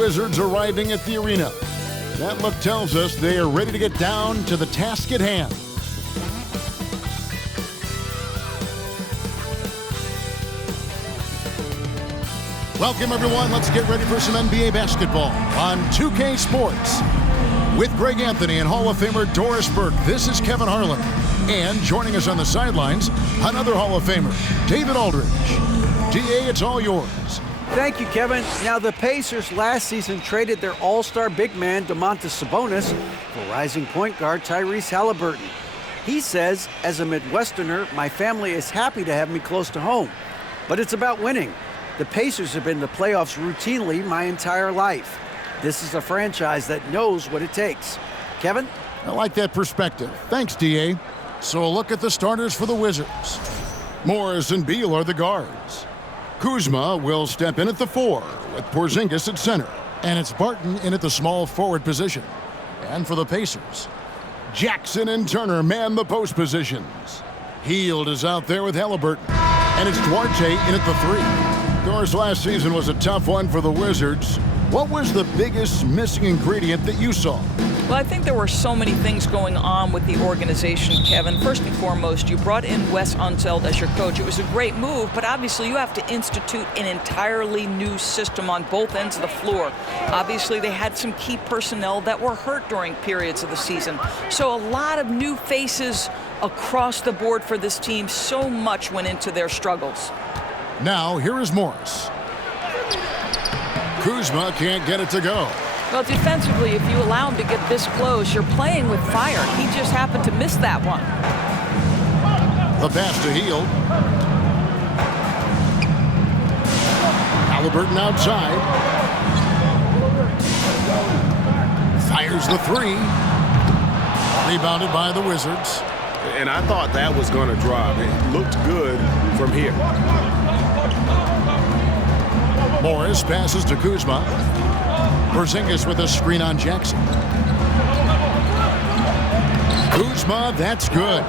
Wizards arriving at the arena. That look tells us they are ready to get down to the task at hand. Welcome, everyone. Let's get ready for some NBA basketball on 2K Sports. With Greg Anthony and Hall of Famer Doris Burke, this is Kevin Harlan. And joining us on the sidelines, another Hall of Famer, David Aldridge. DA, it's all yours. Thank you, Kevin. Now, the Pacers last season traded their all-star big man, Domantas Sabonis, for rising point guard Tyrese Halliburton. He says, as a Midwesterner, my family is happy to have me close to home. But it's about winning. The Pacers have been to playoffs routinely my entire life. This is a franchise that knows what it takes. Kevin? I like that perspective. Thanks, DA. So a look at the starters for the Wizards. Morris and Beal are the guards. Kuzma will step in at the 4 with Porzingis at center. And it's Barton in at the small forward position. And for the Pacers, Jackson and Turner man the post positions. Hield is out there with Halliburton. And it's Duarte in at the 3. Of course, last season was a tough one for the Wizards. What was the biggest missing ingredient that you saw? Well, I think there were so many things going on with the organization, Kevin. First and foremost, you brought in Wes Unseld as your coach. It was a great move, but obviously you have to institute an entirely new system on both ends of the floor. Obviously, they had some key personnel that were hurt during periods of the season. So a lot of new faces across the board for this team. So much went into their struggles. Now, here is Morris. Kuzma can't get it to go. Well, defensively, if you allow him to get this close, you're playing with fire. He just happened to miss that one. The pass to Hield. Halliburton outside. Fires the 3. Rebounded by the Wizards. And I thought that was going to drop. It looked good from here. Morris passes to Kuzma. Porzingis with a screen on Jackson. Kuzma, that's good.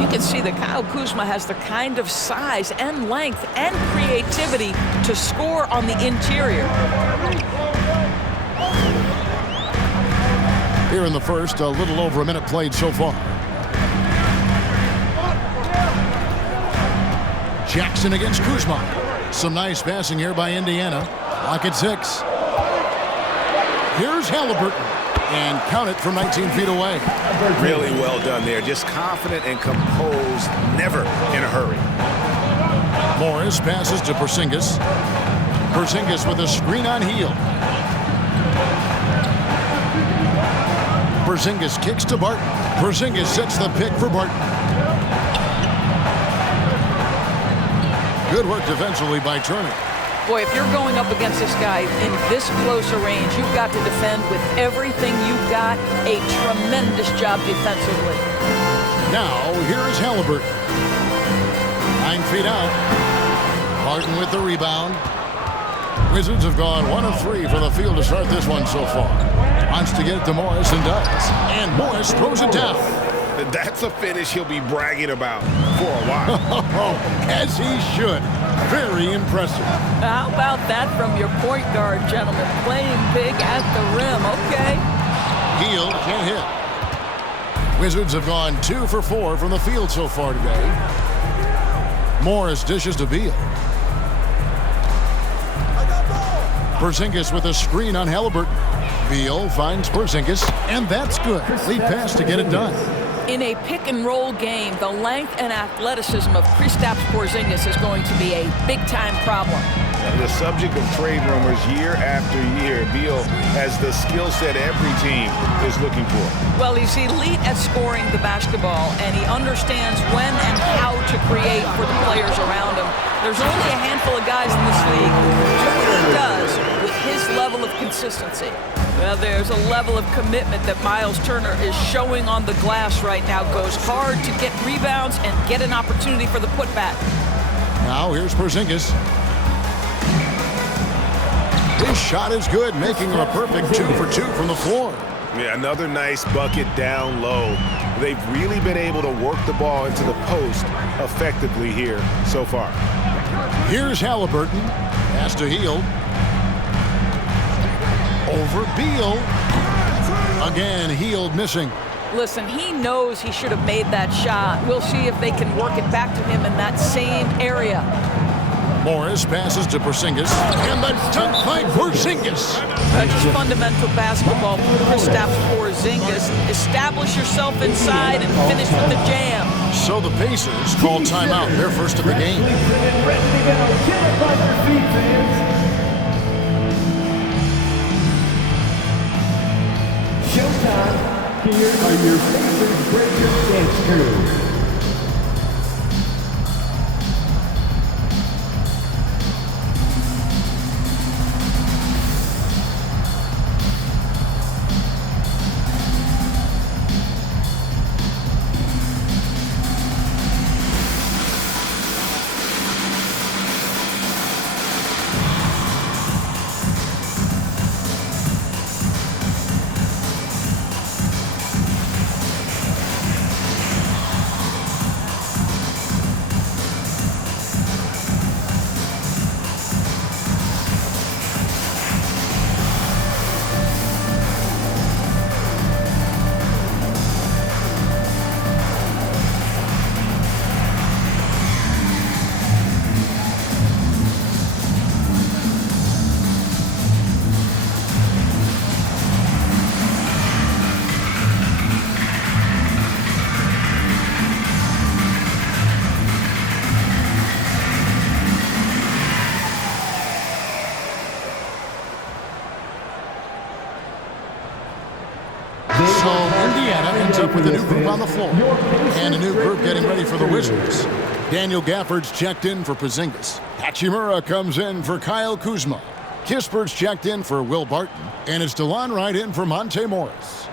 You can see that Kyle Kuzma has the kind of size and length and creativity to score on the interior. Here in the first, a little over a minute played so far. Jackson against Kuzma. Some nice passing here by Indiana. Lock at 6. Here's Halliburton. And count it from 19 feet away. Really well done there. Just confident and composed. Never in a hurry. Morris passes to Porzingis. Porzingis with a screen on Hield. Porzingis kicks to Barton. Porzingis sets the pick for Barton. Good work defensively by Turner. Boy, if you're going up against this guy in this close a range, you've got to defend with everything you've got. A tremendous job defensively. Now, here is Halliburton. 9 feet out. Barton with the rebound. Wizards have gone 1 of 3 from the field to start this one so far. Wants to get it to Morris and does. And Morris throws it down. That's a finish he'll be bragging about for a while. As he should. Very impressive. How about that from your point guard, gentlemen? Playing big at the rim, okay. Hield can't hit. Wizards have gone 2 for 4 from the field so far today. Morris dishes to Beal. Porzingis with a screen on Halliburton. Beal finds Porzingis, and that's good. Lead pass to get it done. In a pick-and-roll game, the length and athleticism of Kristaps Porzingis is going to be a big-time problem. The subject of trade rumors year after year, Beal has the skill set every team is looking for. Well, he's elite at scoring the basketball, and he understands when and how to create for the players around him. There's only a handful of guys in this league who do what he does with his level of consistency. Well, there's a level of commitment that Miles Turner is showing on the glass right now. Goes hard to get rebounds and get an opportunity for the putback. Now here's Porzingis. His shot is good, making him a perfect 2 for 2 from the floor. Yeah, another nice bucket down low. They've really been able to work the ball into the post effectively here so far. Here's Halliburton. Pass to Hield. Over Beal. Again, Hield missing. Listen, he knows he should have made that shot. We'll see if they can work it back to him in that same area. Morris passes to Porzingis, and the dunk by Porzingis. That's just fundamental basketball. Kristaps Porzingis. Establish yourself inside and finish with the jam. So the Pacers call timeout, their first of the game. Showtime. Here are your favorite breaker dance crew. So Indiana ends up with a new group on the floor and a new group getting ready for the Wizards. Daniel Gafford's checked in for Porzingis. Hachimura comes in for Kyle Kuzma. Kispert's checked in for Will Barton. And it's DeLon Wright in for Monte Morris.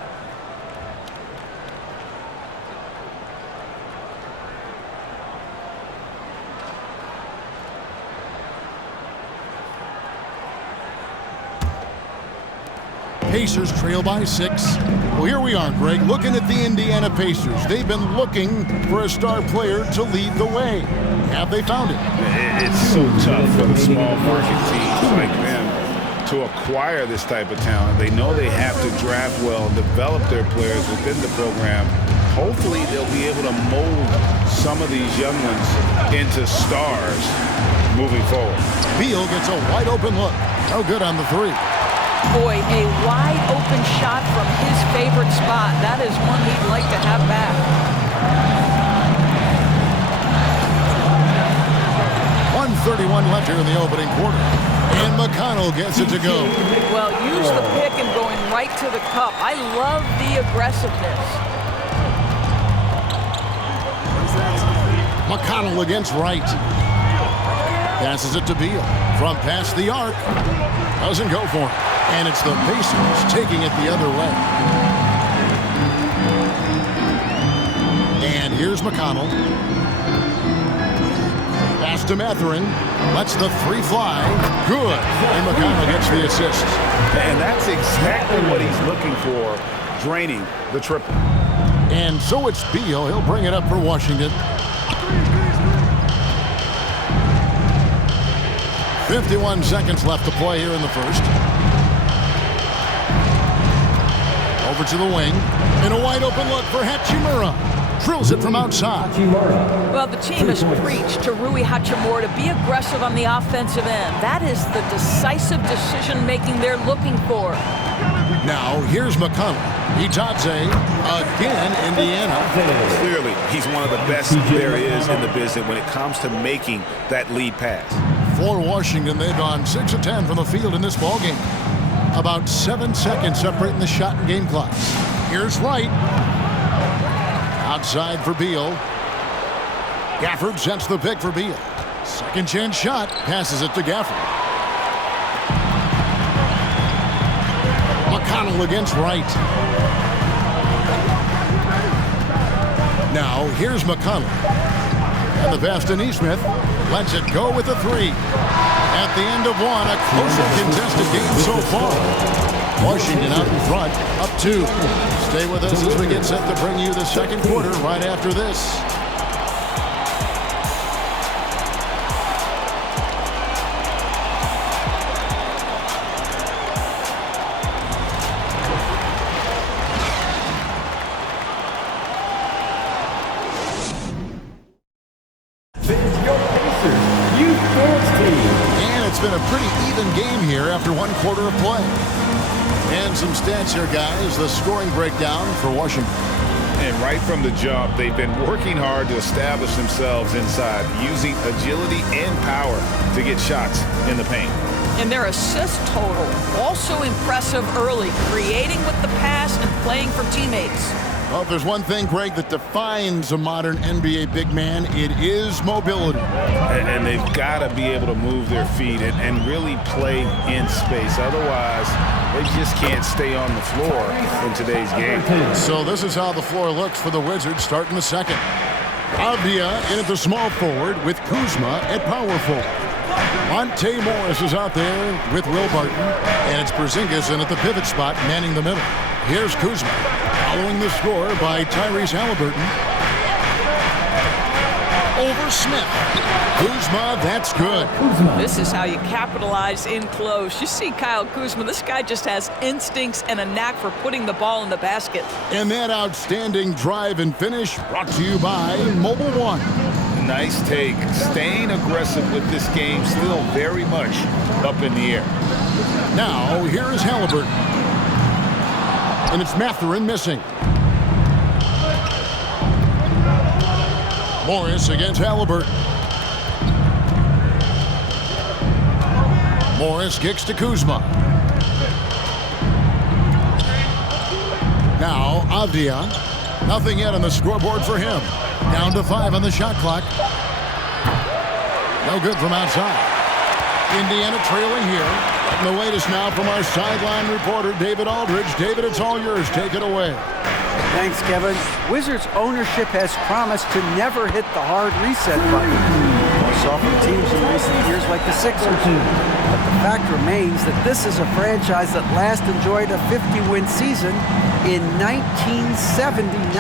Pacers trail by 6. Well, here we are, Greg, looking at the Indiana Pacers. They've been looking for a star player to lead the way. Have they found it? It's so tough for the small market teams like them to acquire this type of talent. They know they have to draft well and develop their players within the program. Hopefully, they'll be able to mold some of these young ones into stars moving forward. Beal gets a wide open look. No good on the three. Boy, a wide open shot from his favorite spot. That is one he'd like to have back. 1:31 left here in the opening quarter. And McConnell gets it to go. Well, use the pick and going right to the cup. I love the aggressiveness. McConnell against Wright. Passes it to Beal. From past the arc. Doesn't go for it. And it's the Pacers taking it the other way. And here's McConnell. Pass to Mathurin. Lets the three fly. Good. And McConnell gets the assist. And that's exactly what he's looking for, draining the triple. And so it's Beal. He'll bring it up for Washington. 51 seconds left to play here in the first. Over to the wing. And a wide open look for Hachimura. Drills it from outside. Well, the team has preached to Rui Hachimura to be aggressive on the offensive end. That is the decisive decision-making they're looking for. Now, here's McConnell. Itadze, again, Indiana. Clearly, he's one of the best there is in the business when it comes to making that lead pass. For Washington, they've gone 6 of 10 from the field in this ballgame. About 7 seconds separating the shot and game clocks. Here's Wright. Outside for Beal. Gafford sets the pick for Beal. Second chance shot. Passes it to Gafford. McConnell against Wright. Now, here's McConnell. And the pass to Nesmith. Lets it go with a three. At the end of one, a close and contested game so far. Washington out in front, up 2. Stay with us as we get set to bring you the second quarter right after this. second quarter of play. And some stats here, guys. The scoring breakdown for Washington. And right from the jump, they've been working hard to establish themselves inside, using agility and power to get shots in the paint. And their assist total, also impressive early, creating with the pass and playing for teammates. Well, if there's one thing, Greg, that defines a modern NBA big man, it is mobility. And they've got to be able to move their feet and really play in space. Otherwise, they just can't stay on the floor in today's game. So this is how the floor looks for the Wizards starting the second. Avdia in at the small forward with Kuzma at power forward. Monte Morris is out there with Will Barton, and it's Porzingis in at the pivot spot, manning the middle. Here's Kuzma, following the score by Tyrese Halliburton. Over Smith. Kuzma, that's good. This is how you capitalize in close. You see Kyle Kuzma, this guy just has instincts and a knack for putting the ball in the basket. And that outstanding drive and finish brought to you by Mobile One. Nice take. Staying aggressive with this game, still very much up in the air. Now, here is Halliburton. And it's Mathurin missing. Morris against Halliburton. Morris kicks to Kuzma. Now, Avdia. Nothing yet on the scoreboard for him. Down to 5 on the shot clock. No good from outside. Indiana trailing here. And the latest now from our sideline reporter, David Aldridge. David, it's all yours. Take it away. Thanks, Kevin. Wizards ownership has promised to never hit the hard reset button. We saw from teams in recent years like the Sixers. But the fact remains that this is a franchise that last enjoyed a 50-win season in 1979.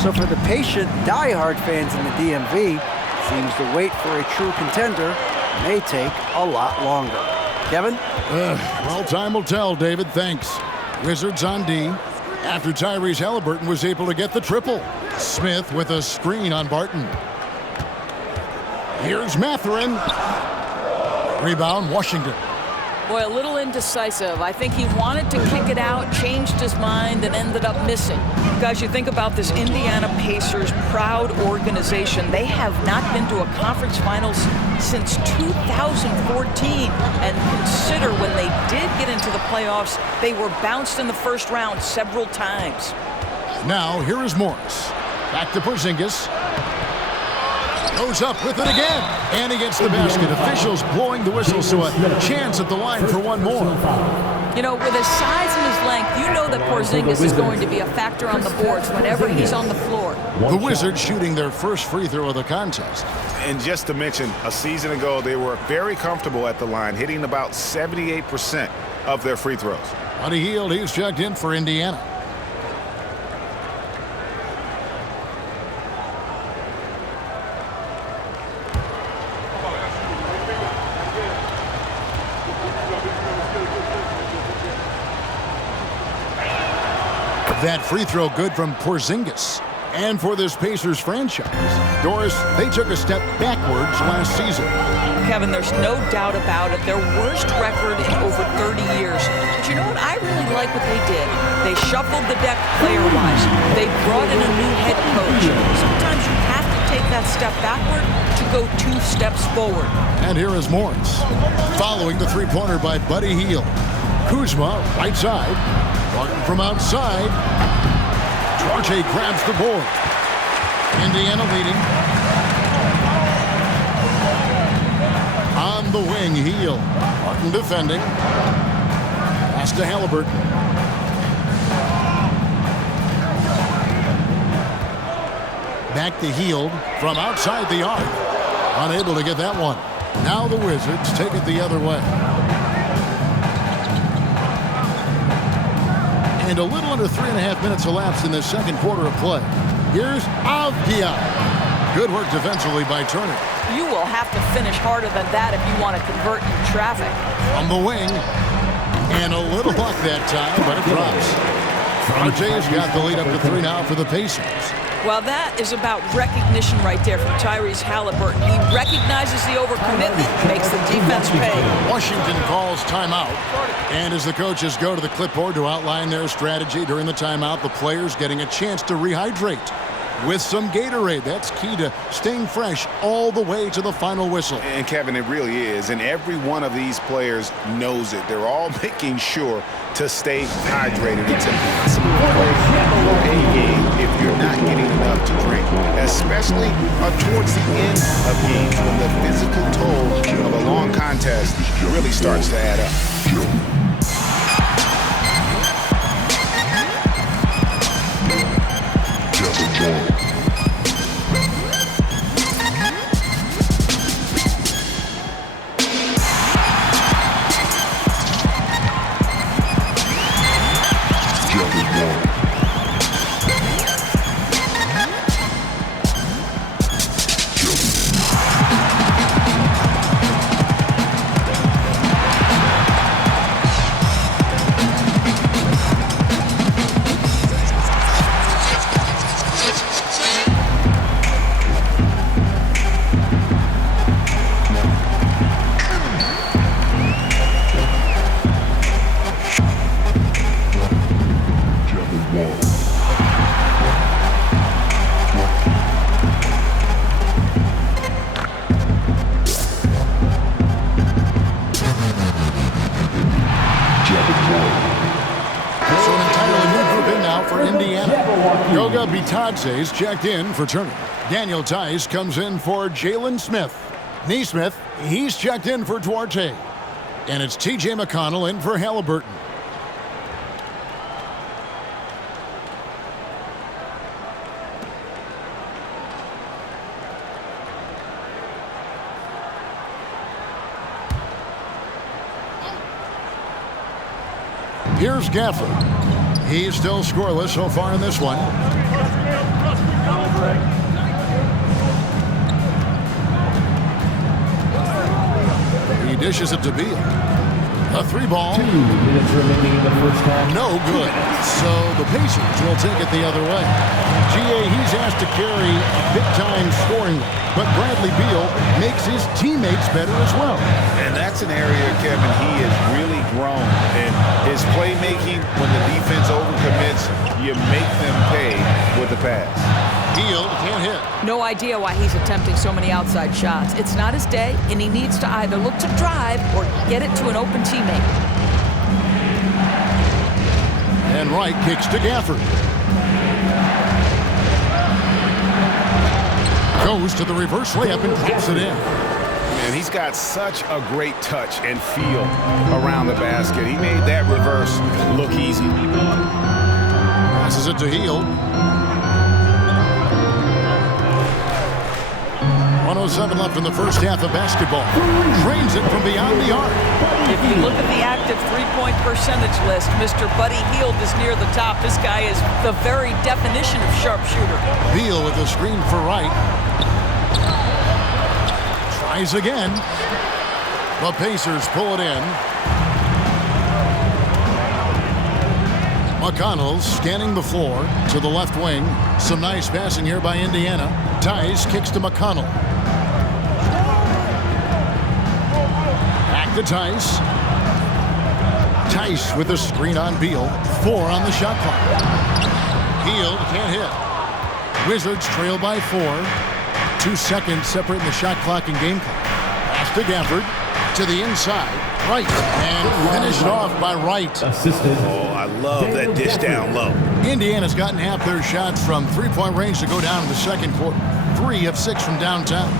So for the patient, die-hard fans in the DMV, seems the wait for a true contender may take a lot longer. Kevin? Well, time will tell, David. Thanks. Wizards on D. After Tyrese Halliburton was able to get the triple. Smith with a screen on Barton. Here's Mathurin. Rebound, Washington. Boy, a little indecisive. I think he wanted to kick it out, changed his mind, and ended up missing. Guys, you think about this Indiana Pacers proud organization. They have not been to a conference finals since 2014. And consider when they did get into the playoffs, they were bounced in the first round several times. Now, here is Morris. Back to Porzingis. Goes up with it again. And he gets the basket. Officials blowing the whistle, so a chance at the line for one more. You know, with his size and his length, you know that Porzingis is going to be a factor on the boards whenever he's on the floor. The Wizards shooting their first free throw of the contest. And just to mention, a season ago, they were very comfortable at the line, hitting about 78% of their free throws. Buddy Hield, he's checked in for Indiana. That free throw good from Porzingis. And for this Pacers franchise, Doris, they took a step backwards last season. Kevin, there's no doubt about it. Their worst record in over 30 years. But you know what? I really like what they did. They shuffled the deck player-wise. They brought in a new head coach. Sometimes you have to take that step backward to go 2 steps forward. And here is Morris, following the three-pointer by Buddy Hield. Kuzma, right side. Barton from outside. Duarte grabs the board. Indiana leading. On the wing, Hield. Barton defending. Pass to Halliburton. Back to Hield from outside the arc. Unable to get that one. Now the Wizards take it the other way. And a little under 3.5 minutes elapsed in the second quarter of play. Here's Avdia. Good work defensively by Turner. You will have to finish harder than that if you want to convert in traffic. On the wing. And a little luck that time, but it drops. Arte's got the lead up to 3 now for the Pacers. Well, that is about recognition right there from Tyrese Halliburton. He recognizes the overcommitment, makes the defense pay. Washington calls timeout. And as the coaches go to the clipboard to outline their strategy during the timeout, the players getting a chance to rehydrate with some Gatorade. That's key to staying fresh all the way to the final whistle. And Kevin, it really is. And every one of these players knows it. They're all making sure to stay hydrated. It's impossible to play your A game if you're not getting enough to drink, especially towards the end of games when the physical toll of a long contest really starts to add up. Bitadze's checked in for Turner. Daniel Tice comes in for Jalen Smith. Neesmith, he's checked in for Duarte. And it's T.J. McConnell in for Halliburton. Here's Gafford. He's still scoreless so far in this one. He dishes it to Beal. A 3-ball. 2 minutes remaining in the first half. No good. So the Pacers will take it the other way. GA, he's asked to carry a big-time scoring role, but Bradley Beal makes his teammates better as well. And that's an area, Kevin, he has really grown. And his playmaking, when the defense overcommits, you make them pay with the pass. Beal can't hit. No idea why he's attempting so many outside shots. It's not his day, and he needs to either look to drive or get it to an open teammate. And Wright kicks to Gafford. Goes to the reverse layup and drops it in. And he's got such a great touch and feel around the basket. He made that reverse look easy. Passes it to Hield. 1:07 left in the first half of basketball. Drains it from beyond the arc. If you look at the active three-point percentage list, Mr. Buddy Hield is near the top. This guy is the very definition of sharpshooter. Beal with the screen for Wright. Tries again. The Pacers pull it in. McConnell scanning the floor to the left wing. Some nice passing here by Indiana. Tice kicks to McConnell. Back to Tice. Tice with the screen on Beal. 4 on the shot clock. Hield can't hit. Wizards trail by 4. 2 seconds separating the shot clock and game clock. Pass to Gafford. To the inside. Wright. And finished off by Wright. Assisted. Oh, I love that dish down low. Indiana's gotten half their shots from three-point range to go down in the second quarter. 3 of 6 from downtown.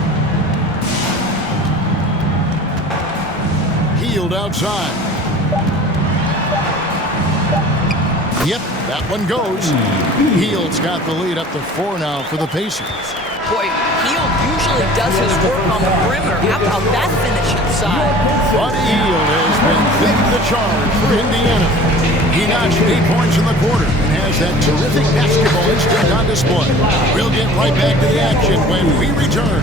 Hield outside. Yep, that one goes. Hield's got the lead up to 4 now for the Pacers. Boy, Hield usually does his work on the perimeter. How about that finish inside? But Hield has been leading the charge for Indiana. He notched 8 points in the quarter and has that terrific basketball instinct on display. We'll get right back to the action when we return.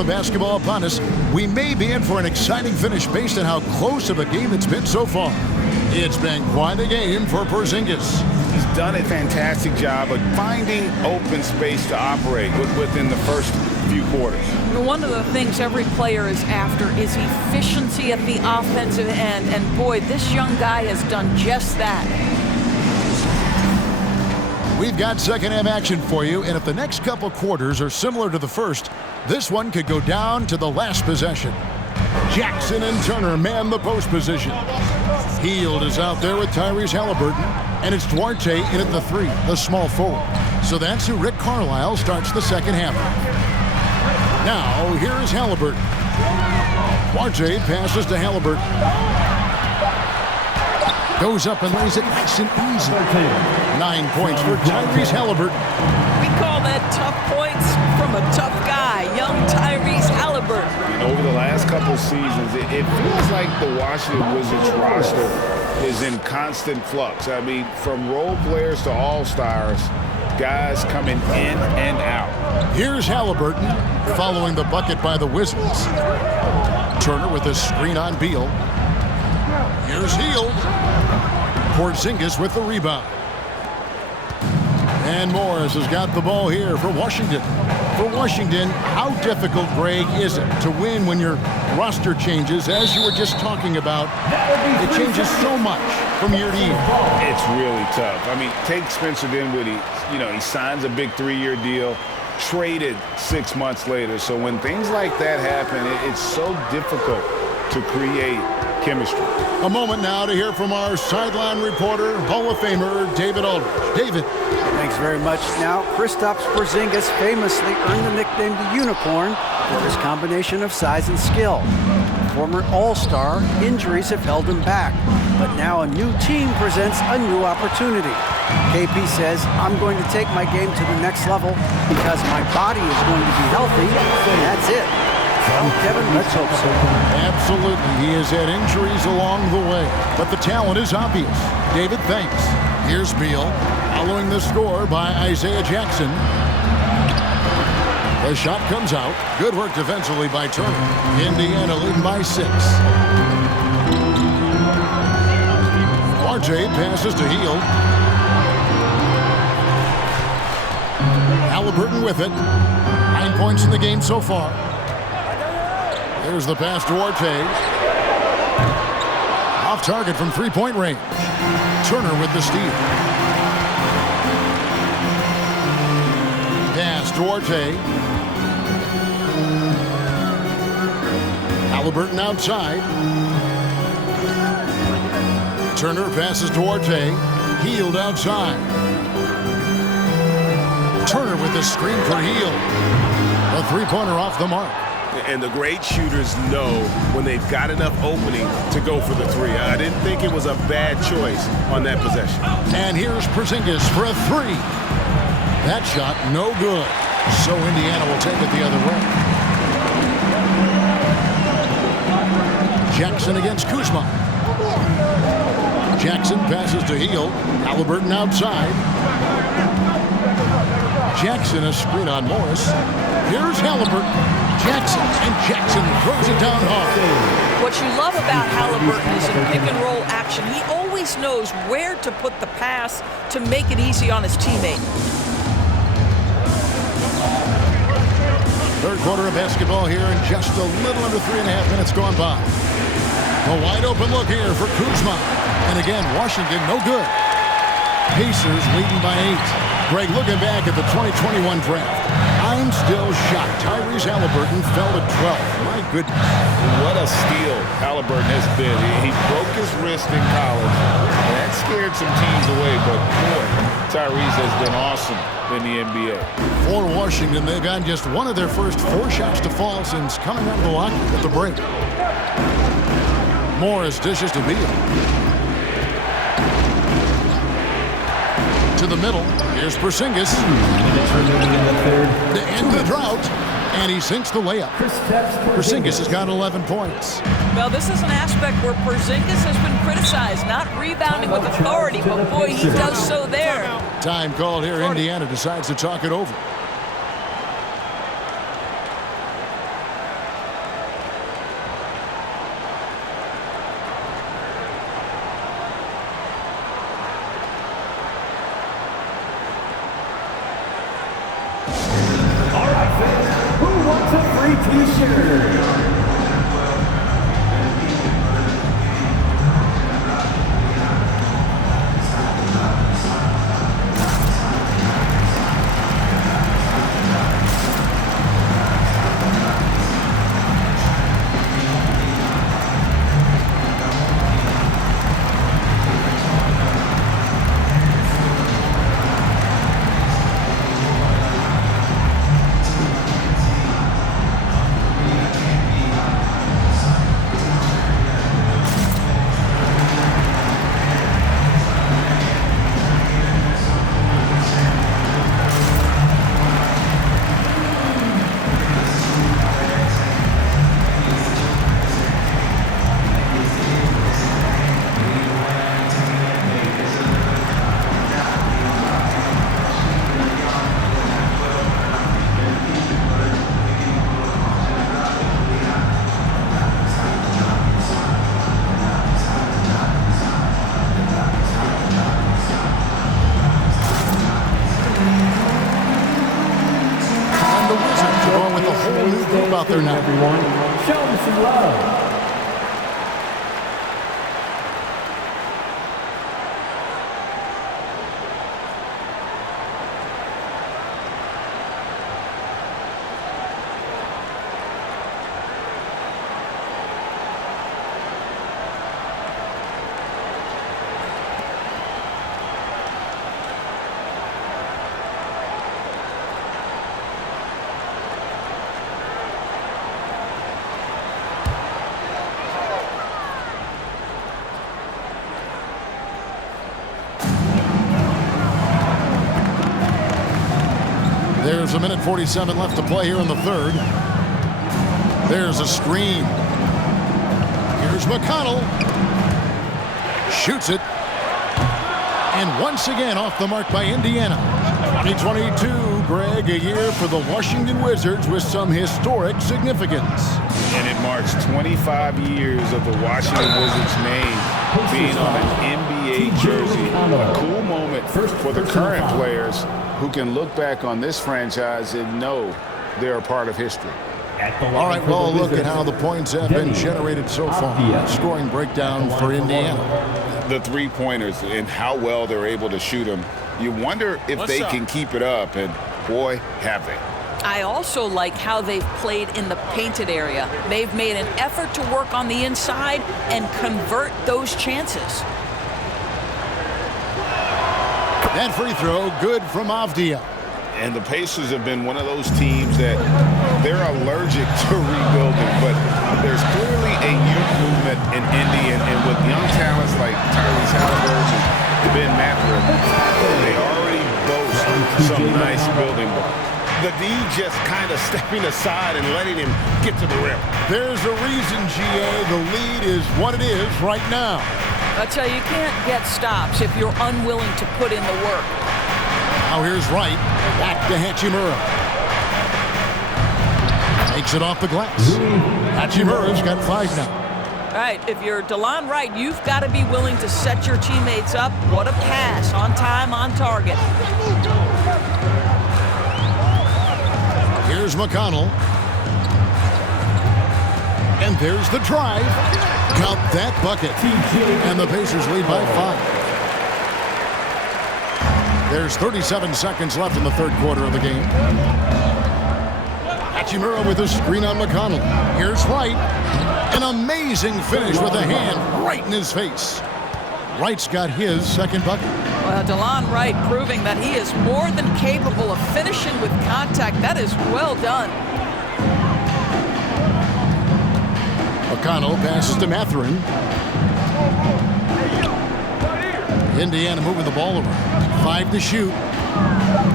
of basketball upon us. We may be in for an exciting finish based on how close of a game it's been so far. It's been quite a game for Porzingis. He's done a fantastic job of finding open space to operate within the first few quarters. One of the things every player is after is efficiency at the offensive end, and boy, this young guy has done just that. We've got second half action for you, and if the next couple quarters are similar to the first, this one could go down to the last possession. Jackson and Turner man the post position. Hield is out there with Tyrese Halliburton, and it's Duarte in at the 3, the small forward. So that's who Rick Carlisle starts the second half. Now, here is Halliburton. Duarte passes to Halliburton. Goes up and lays it nice and easy. 9 points for Tyrese Halliburton. We call that tough points from a tough guy, young Tyrese Halliburton. And over the last couple seasons, it feels like the Washington Wizards roster is in constant flux. I mean, from role players to all-stars, guys coming in and out. Here's Halliburton following the bucket by the Wizards. Turner with a screen on Beal. Here's Hield. Porzingis with the rebound. And Morris has got the ball here for Washington. For Washington, how difficult, Greg, is it to win when your roster changes, as you were just talking about? It changes so much from year to year. It's really tough. I mean, take Spencer Dinwiddie. You know, he signs a big 3-year deal, traded 6 months later. So when things like that happen, it's so difficult to create chemistry. A moment now to hear from our sideline reporter, Hall of Famer David Aldridge. David. Thanks very much. Now, Kristaps Porzingis famously earned the nickname the Unicorn for his combination of size and skill. Former All-Star, injuries have held him back, but now a new team presents a new opportunity. KP says, I'm going to take my game to the next level because my body is going to be healthy, and that's it. Well, Kevin, let's hope so. Absolutely. He has had injuries along the way, but the talent is obvious. David, thanks. Here's Beal, following the score by Isaiah Jackson. The shot comes out. Good work defensively by Turner. Indiana leading by 6. Duarte passes to Hield. Halliburton with it. 9 points in the game so far. There's the pass to Duarte. Off target from three-point range. Turner with the steal. Pass to Duarte. Halliburton outside. Turner passes to Duarte. Hield outside. Turner with the screen for Hield. A three-pointer off the mark. And the great shooters know when they've got enough opening to go for the 3. I didn't think it was a bad choice on that possession. And here's Porzingis for a 3. That shot no good. So Indiana will take it the other way. Jackson against Kuzma. Jackson passes to Hield. Halliburton outside. Jackson a screen on Morris. Here's Halliburton. Jackson, and Jackson throws it down hard. What you love about Halliburton is in pick-and-roll action. He always knows where to put the pass to make it easy on his teammate. Third quarter of basketball here, and just a little under 3.5 minutes gone by. A wide open look here for Kuzma. And again, Washington no good. Pacers leading by 8. Greg, looking back at the 2021 draft, I'm still shocked. Tyrese Halliburton fell to 12. My goodness. What a steal Halliburton has been. He broke his wrist in college, and that scared some teams away, but boy, Tyrese has been awesome in the NBA. For Washington, they've gotten just one of their first 4 shots to fall since coming out of the locker at the break. Morris dishes to Beal. To the middle. Here's Porzingis. To end the drought. And he sinks the layup. Porzingis has got 11 points. Well, this is an aspect where Porzingis has been criticized, not rebounding with authority, but boy, he does so there. Time called here. Indiana decides to talk it over. All right, fans, who wants a free t-shirt? Out there now. Everyone, show them some love. There's a minute 47 left to play here in the third. There's a screen. Here's McConnell. Shoots it. And once again off the mark by Indiana. 2022, Greg, a year for the Washington Wizards with some historic significance. And it marks 25 years of the Washington Wizards name being on an NBA jersey. A cool moment for the current players who can look back on this franchise and know they're a part of history. All right, well, look at how the points have been generated so far. Scoring breakdown for Indiana. The three-pointers and how well they're able to shoot them. You wonder if they can keep it up, and boy, have they. I also like how they've played in the painted area. They've made an effort to work on the inside and convert those chances. That free throw, good from Avdia. And the Pacers have been one of those teams that they're allergic to rebuilding, but there's clearly a youth movement in Indy, and with young talents like Tyrese Halliburton and Ben Mathurin, they already boast some nice building blocks. The D just kind of stepping aside and letting him get to the rim. There's a reason, GA, the lead is what it is right now. I tell you, you can't get stops if you're unwilling to put in the work. Now here's Wright. Back to Hachimura. Takes it off the glass. Hachimura's got 5 now. All right, if you're DeLon Wright, you've got to be willing to set your teammates up. What a pass, on time, on target. Here's McConnell. And there's the drive. Count that bucket. And the Pacers lead by 5. There's 37 seconds left in the third quarter of the game. Hachimura with a screen on McConnell. Here's Wright. An amazing finish with a hand right in his face. Wright's got his second bucket. Well, DeLon Wright proving that he is more than capable of finishing with contact. That is well done. McConnell passes to Mathurin. Indiana moving the ball around. 5 to shoot.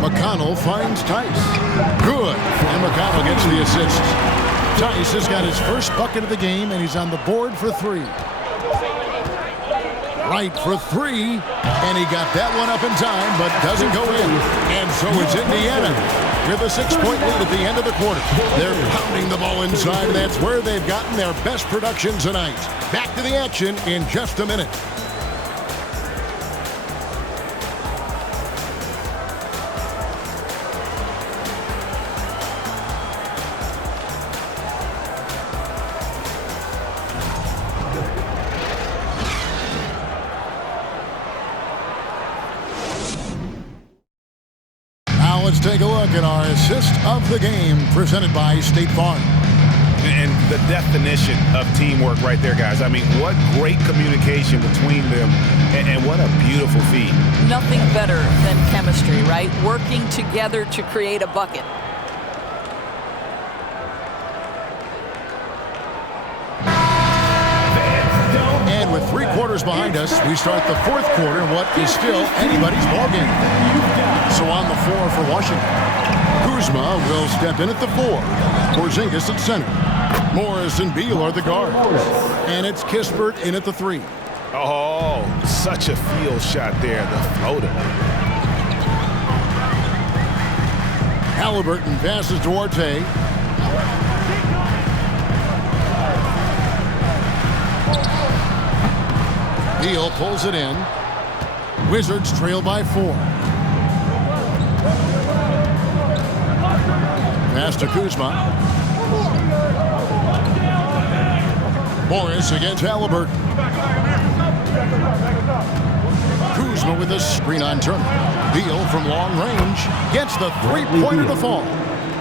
McConnell finds Tice. Good. And McConnell gets the assist. Tice has got his first bucket of the game, and he's on the board for 3. Right for 3, and he got that one up in time, but doesn't go in. And so it's Indiana with a 6-point lead at the end of the quarter. They're pounding the ball inside, and that's where they've gotten their best production tonight. Back to the action in just a minute. Let's take a look at our assist of the game presented by State Farm. And the definition of teamwork right there, guys. I mean, what great communication between them, and what a beautiful feed. Nothing better than chemistry, right? Working together to create a bucket. And with 3 quarters behind us, we start the 4th quarter in what is still anybody's ballgame. So on the floor for Washington, Kuzma will step in at the 4. Porzingis at center. Morris and Beal are the guards. And it's Kispert in at the 3. Oh, such a field shot there, the floater. Halliburton passes to Duarte. Beal pulls it in. Wizards trail by 4. Pass to Kuzma. Morris against Halliburton. Kuzma with a screen on Turner. Beal from long range gets the 3-pointer to fall.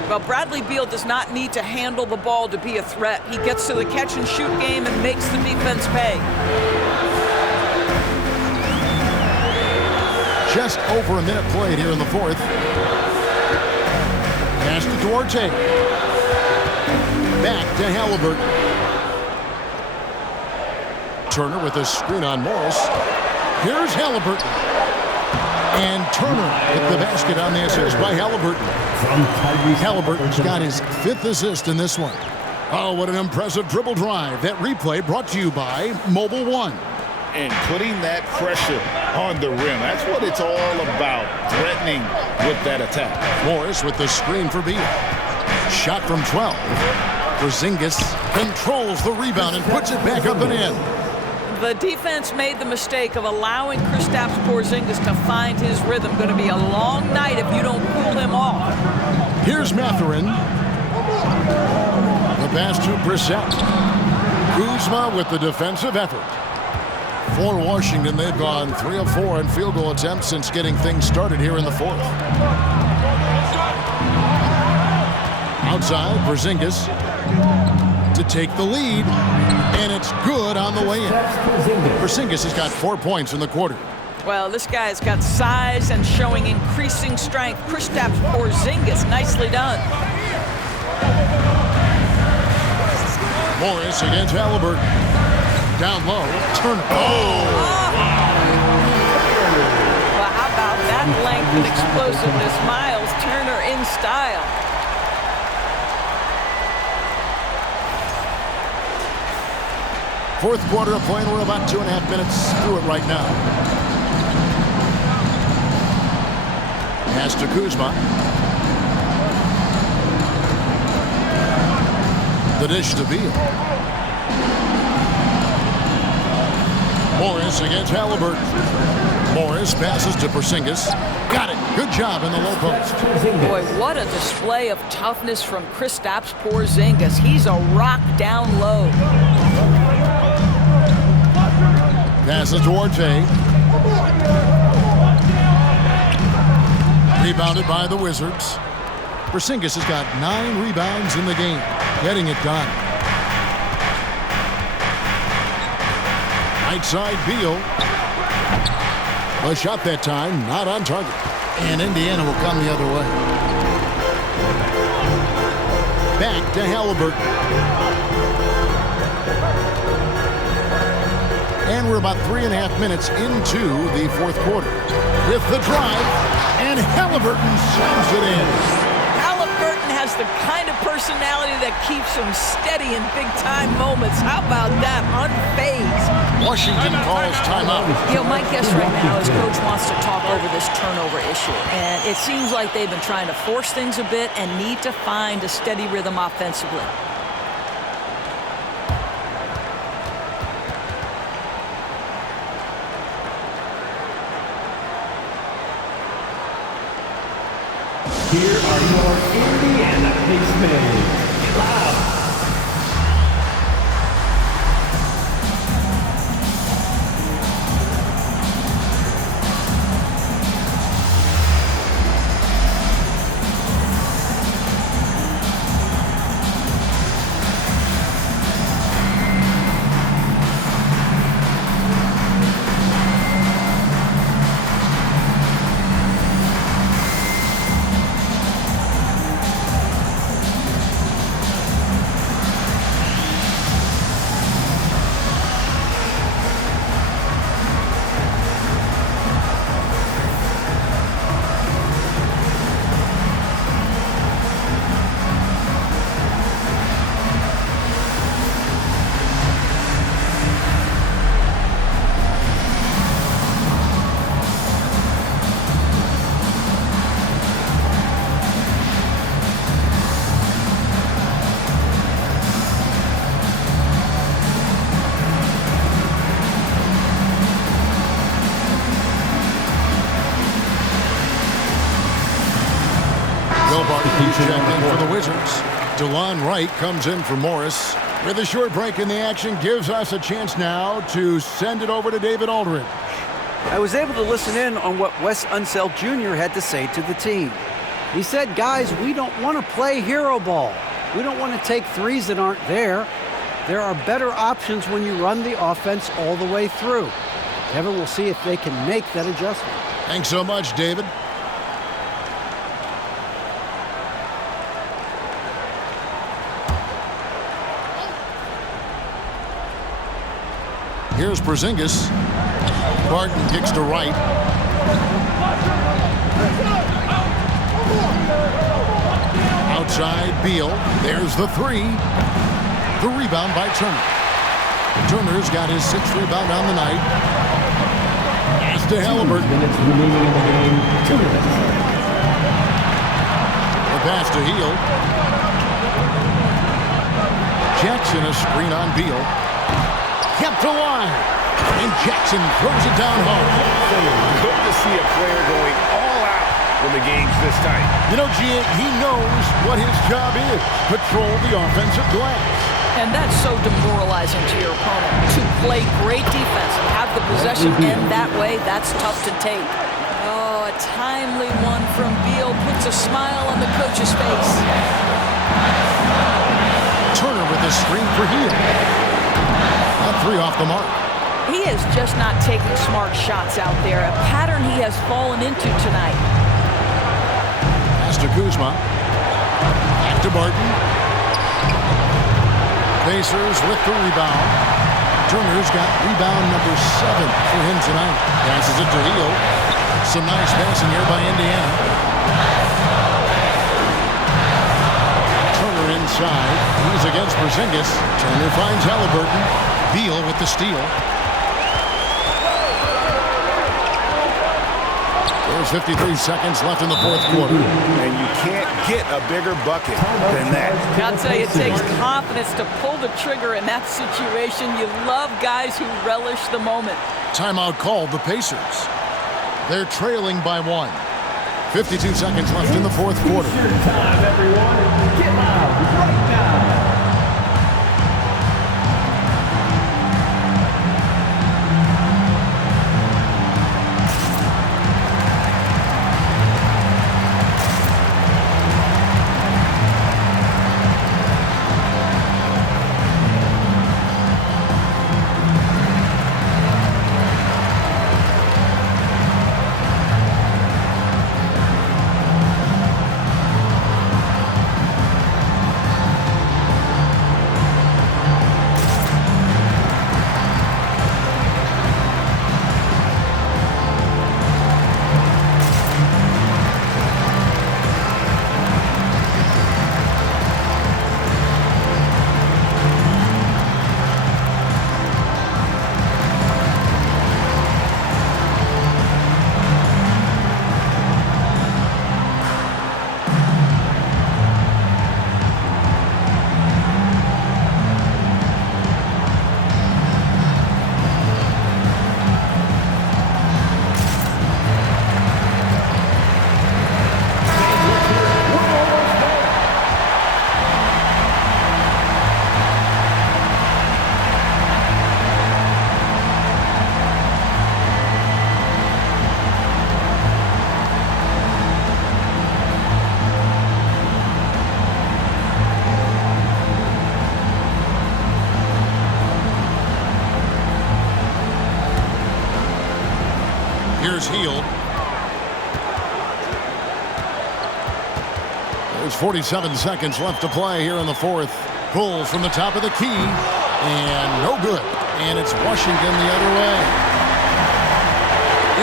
Well, Bradley Beal does not need to handle the ball to be a threat. He gets to the catch-and-shoot game and makes the defense pay. Just over a minute played here in the 4th. Pass to Duarte. Back to Halliburton. Turner with a screen on Morris. Here's Halliburton. And Turner with the basket on the assist by Halliburton. Halliburton's got his 5th assist in this one. Oh, what an impressive dribble drive. That replay brought to you by Mobile One. And putting that pressure on the rim. That's what it's all about, threatening with that attack. Morris with the screen for Beal. Shot from 12. Porzingis controls the rebound and puts it back up and in. The defense made the mistake of allowing Kristaps Porzingis to find his rhythm. Going to be a long night if you don't cool him off. Here's Mathurin. The pass to Brissett. Kuzma with the defensive effort. For Washington, they've gone 3 of 4 in field goal attempts since getting things started here in the 4th. Outside, Porzingis to take the lead, and it's good on the way in. Porzingis has got 4 points in the quarter. Well, this guy's got size and showing increasing strength. Kristaps Porzingis, nicely done. Morris against Halliburton. Down low, Turner. Well, how about that length and explosiveness? Miles Turner in style. Fourth quarter of play, and we're about 2.5 minutes through it right now. Pass to Kuzma. The dish to Beal. Morris against Halliburton. Morris passes to Porzingis. Got it. Good job in the low post. Boy, what a display of toughness from Kristaps Porzingis. He's a rock down low. Passes to Duarte. Rebounded by the Wizards. Porzingis has got 9 rebounds in the game. Getting it done. Right side, Beal. A shot that time, not on target. And Indiana will come the other way. Back to Halliburton. And we're about 3.5 minutes into the 4th quarter. With the drive, and Halliburton slams it in. Halliburton has the kind of personality that keeps him steady in big-time moments. How about that? Unfazed. Washington calls timeout. You know, my guess right now is Coach wants to talk over this turnover issue. And it seems like they've been trying to force things a bit and need to find a steady rhythm offensively. Here are your Indiana Pacers. Loud. Bill Barton, he's checked in for the Wizards. DeLon Wright comes in for Morris. With a short break in the action, gives us a chance now to send it over to David Aldridge. I was able to listen in on what Wes Unseld Jr. had to say to the team. He said, guys, we don't want to play hero ball. We don't want to take threes that aren't there. There are better options when you run the offense all the way through. Kevin will see if they can make that adjustment. Thanks so much, David. Here's Porzingis. Barton kicks to right. Outside, Beal. There's the three. The rebound by Turner. Turner's got his 6th rebound on the night. Pass to Halliburton. Minutes remaining in the game. 2 minutes. The pass to Hield. Jackson, a screen on Beal. Kept alive. And Jackson throws it down hard. Good to see a player going all out when the game's this tight. You know, G.A., he knows what his job is. Patrol the offensive glass. And that's so demoralizing to your opponent. To play great defense and have the possession end that way, that's tough to take. Oh, a timely one from Beal puts a smile on the coach's face. Turner with a screen for Hield. That three off the mark. He is just not taking smart shots out there, a pattern he has fallen into tonight. Pass to Kuzma. Back to Barton. Pacers with the rebound. Turner's got rebound number 7 for him tonight. Passes it to Hield. Some nice passing here by Indiana. Turner inside. He's against Porzingis. Turner finds Halliburton. Beal with the steal. There's 53 seconds left in the 4th quarter. And you can't get a bigger bucket than that. I'll tell you, it takes confidence to pull the trigger in that situation. You love guys who relish the moment. Timeout called the Pacers. They're trailing by 1. 52 seconds left in the 4th quarter. Time, everyone. Get out right now. Here's Hield. There's 47 seconds left to play here in the 4th. Pulls from the top of the key. And no good. And it's Washington the other way.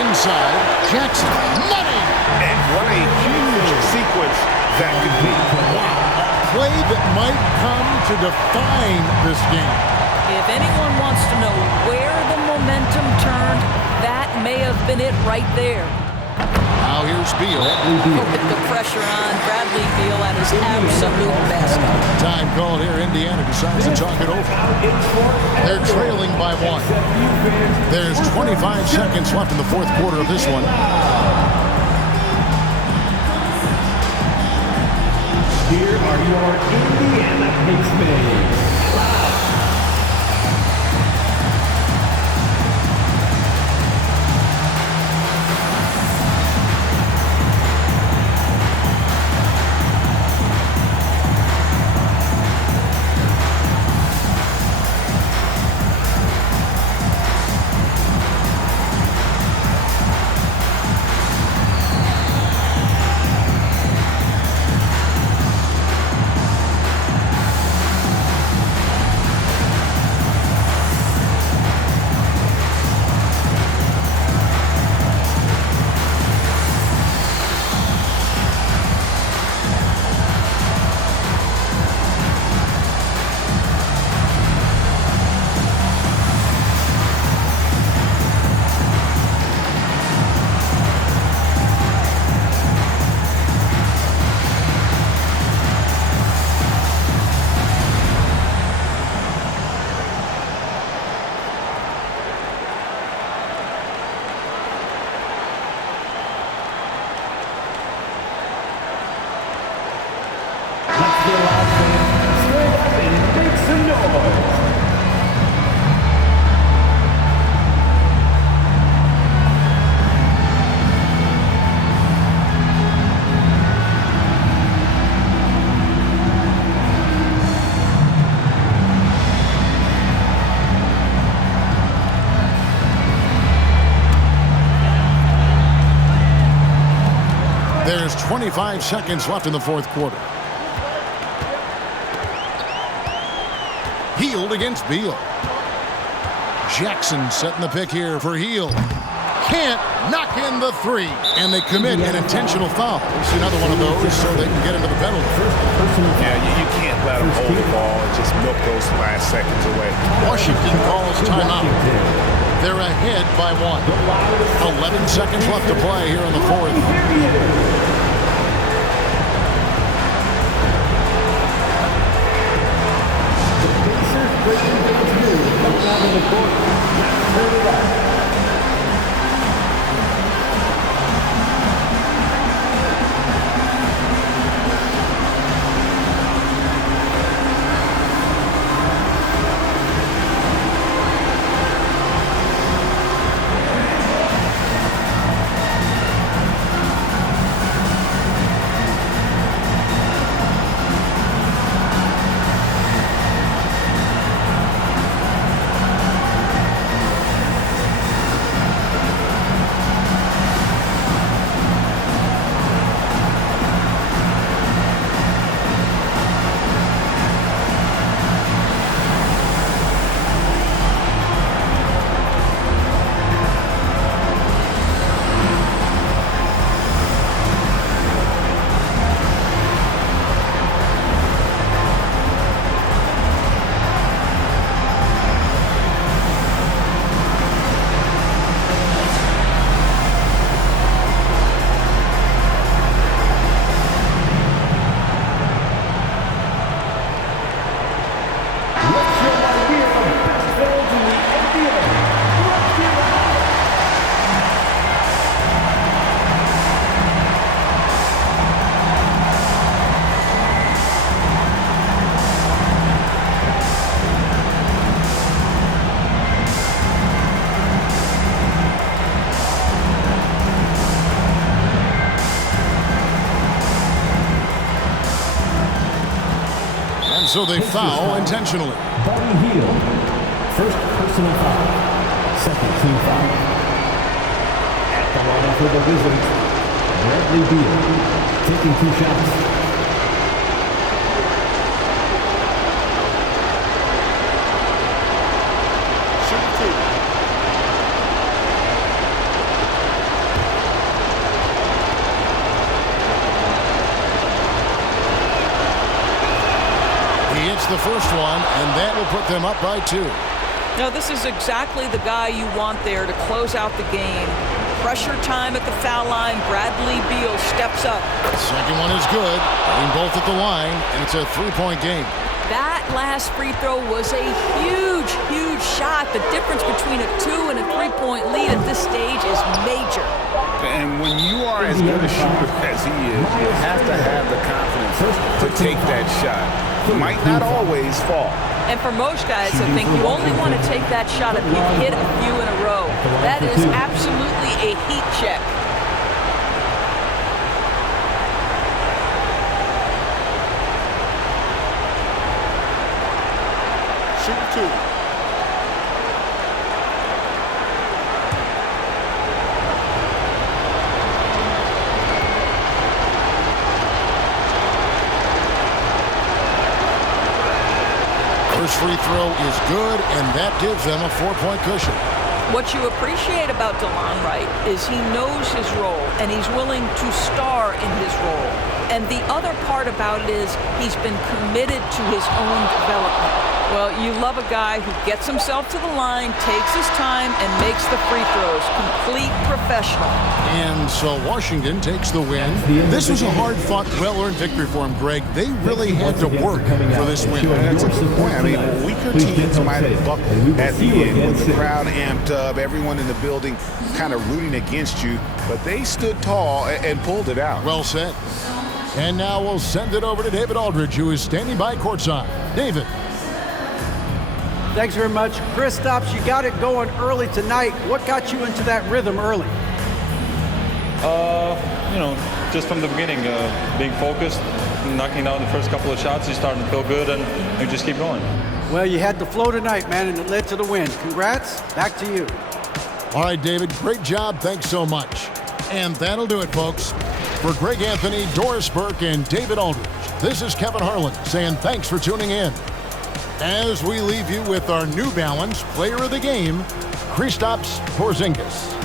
Inside, Jackson. Money! And what a huge sequence that could be. Wow. A play that might come to define this game. If anyone wants to know where the momentum turned, that may have been it right there. Now here's Beal. With the pressure on, Bradley Beal at his absolute best. Time called here. Indiana decides to talk it over. They're trailing by 1. There's 25 seconds left in the 4th quarter of this one. are your Indiana Pacers. There's 25 seconds left in the fourth quarter. Healed against Beal. Jackson setting the pick here for Heald. Can't knock in the three. And they commit an intentional foul. It's another one of those so they can get into the penalty. Yeah, you can't let them hold the ball and just milk those last seconds away. Washington calls timeout. They're ahead by 1. 11 seconds left to play here in the fourth. Coming out of the court. Turn it up. So they foul intentionally. Buddy Hield. First personal foul. Second team foul. At the line for the Wizards, Bradley Beal taking 2 shots. The first one, and that will put them up by 2. No, this is exactly the guy you want there to close out the game. Pressure time at the foul line. Bradley Beal steps up. Second one is good. Getting both at the line, and it's a 3-point game. That last free throw was a huge, huge shot. The difference between a 2 and a 3-point lead at this stage is major. And when you are as good a shooter as he is, you have to have the confidence to take that shot. It might not always fall. And for most guys, I think you only want to take that shot if you've hit a few in a row. That is absolutely a heat check. Shoot two. First free throw is good, and that gives them a 4-point cushion. What you appreciate about DeLon Wright is he knows his role, and he's willing to star in his role. And the other part about it is he's been committed to his own development. Well, you love a guy who gets himself to the line, takes his time, and makes the free throws. Complete professional. And so Washington takes the win. This was a hard-fought, well-earned victory for him, Greg. They really had to work for this win. That's a good point. I mean, weaker teams might have buckled at the end with the crowd amped up, everyone in the building kind of rooting against you, but they stood tall and pulled it out. Well said. And now we'll send it over to David Aldridge, who is standing by courtside. David. Thanks very much. Kristaps, you got it going early tonight. What got you into that rhythm early? Just from the beginning, being focused, knocking down the first couple of shots, you starting to feel good, and you just keep going. Well, you had the flow tonight, man, and it led to the win. Congrats. Back to you. All right, David, great job. Thanks so much. And that'll do it, folks. For Greg Anthony, Doris Burke, and David Aldridge, this is Kevin Harlan saying thanks for tuning in. As we leave you with our New Balance Player of the Game, Kristaps Porzingis.